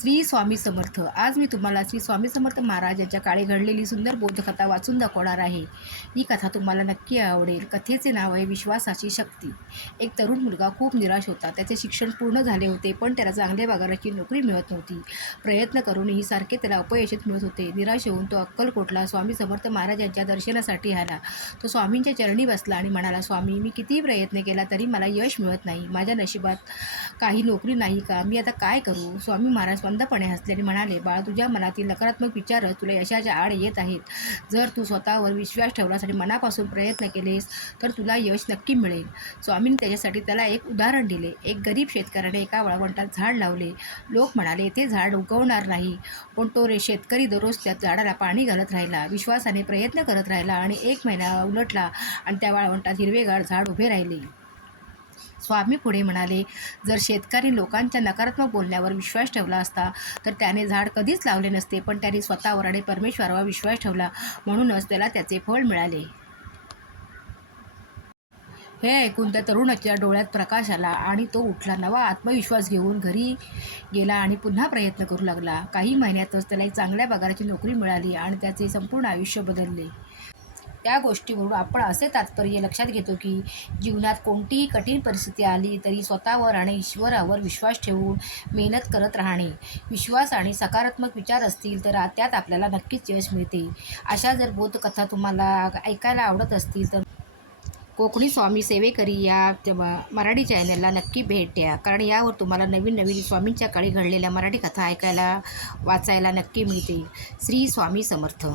श्री स्वामी समर्थ. आज मी तुम्हाला श्री स्वामी समर्थ महाराज यांच्या काळे घडलेली सुंदर बोधकथा वाचून दाखवणार आहे. ही कथा तुम्हाला नक्की आवडेल. कथेचे नाव आहे विश्वासाची शक्ती. एक तरुण मुलगा खूप निराश होता. त्याचे शिक्षण पूर्ण झाले होते पण त्याला चांगल्या पगाराची नोकरी मिळत नव्हती. प्रयत्न करूनही सारखे त्याला अपयशच मिळत होते. निराश होऊन तो अक्कलकोटला स्वामी समर्थ महाराज यांच्या दर्शनासाठी आला. तो स्वामींच्या चरणी बसला आणि म्हणाला स्वामी मी कितीही प्रयत्न केला तरी मला यश मिळत नाही. माझ्या नशिबात काही नोकरी नाही का? मी आता काय करू? स्वामी महाराज मंदपणे हसले आणि म्हणाले बाळ तुझ्या मनातील नकारात्मक विचारच तुला यशाच्या आड येत आहेत. जर तू स्वतःवर विश्वास ठेवलास आणि मनापासून प्रयत्न केलेस तर तुला यश नक्की मिळेल. स्वामींनी त्याच्यासाठी त्याला एक उदाहरण दिले. एक गरीब शेतकऱ्याने एका वळवंटात झाड लावले. लोक म्हणाले ते झाड उगवणार नाही पण तो रे शेतकरी दररोज त्या झाडाला पाणी घालत राहिला विश्वासाने प्रयत्न करत राहिला आणि एक महिना उलटला आणि त्या वाळवंटात हिरवेगार झाड उभे राहिले. स्वामी पुढे म्हणाले. जर शेतकरी लोकांच्या नकारात्मक बोलण्यावर विश्वास ठेवला असता तर त्याने झाड कधीच लावले नसते पण त्याने स्वतःवर आणि परमेश्वरावर विश्वास ठेवला. म्हणूनच त्याला त्याचे फळ मिळाले. हे ऐकून त्या तरुणाच्या डोळ्यात प्रकाश आला आणि तो उठला. नवा आत्मविश्वास घेऊन घरी गेला आणि पुन्हा प्रयत्न करू लागला. काही महिन्यातच त्याला एक चांगल्या पगाराची नोकरी मिळाली आणि त्याचे संपूर्ण आयुष्य बदलले. त्या गोष्टीवरून आपण असे तात्पर्य लक्षात घेतो की जीवनात कोणतीही कठीण परिस्थिती आली तरी स्वतःवर आणि ईश्वरावर विश्वास ठेवून मेहनत करत राहणे विश्वास आणि सकारात्मक विचार असतील तर त्यात आपल्याला नक्कीच यश मिळते. अशा जर बोधकथा तुम्हाला ऐकायला आवडत असतील तर कोकणी स्वामी सेवेकरी या मराठी चॅनलला नक्की भेट द्या. कारण यावर तुम्हाला नवीन नवीन स्वामींच्या काळी घडलेल्या मराठी कथा ऐकायला वाचायला नक्की मिळते श्री स्वामी समर्थ.